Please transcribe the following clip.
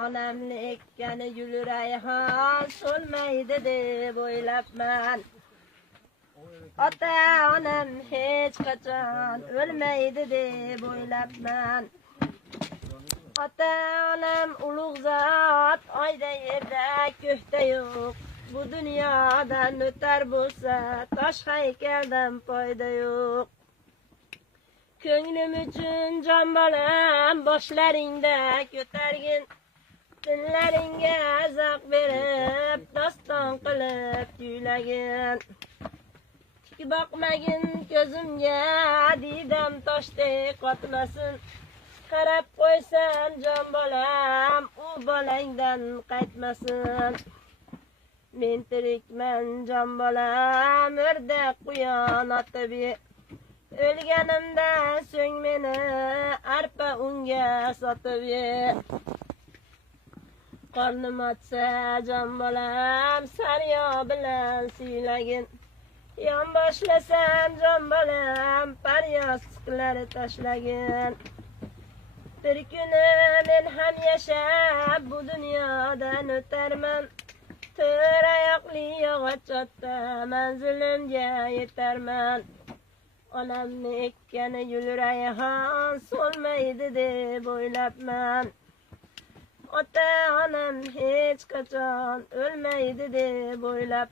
Onamni ekkani gul rayhon so'lmaydi deb o'ylabman. Ota-onam hech qachon o'lmaydi deb o'ylabman. Ota-onam ulug' zot, oyda yerda ko'kda yo'q. Bu dunyodan o'tar bo'lsa, tosh haykaldan foyda yo'q. Ko'nglim uchun jon bolam, boshlaringda ko'targin. Dinlaringga zavq berib, doston qilib kuylagin. Tik boqmagin ko'zimga, didam toshdek qotmasin. Qarab qo'ysam jon bolam, u bolangdan qaytmasin. Men tirikman jon bolam, o'rdak quyon otib o'lganimdan so'ng meni arpa unga sotib ye. Qornim ochsa jon bolam, saryo bilan siylagin. Yon boshlasam jon bolam, paryostiqlar tashlagin. Bir kuni men ham yashab bu dunyodan o'tarman. To'rt oyoqli yog'och otda manzilimga yetarman. Onamni ekkani gul rayhon so'lmaydi deb o'ylabman. Ota-onam hech qachon o'lmaydi deb o'ylab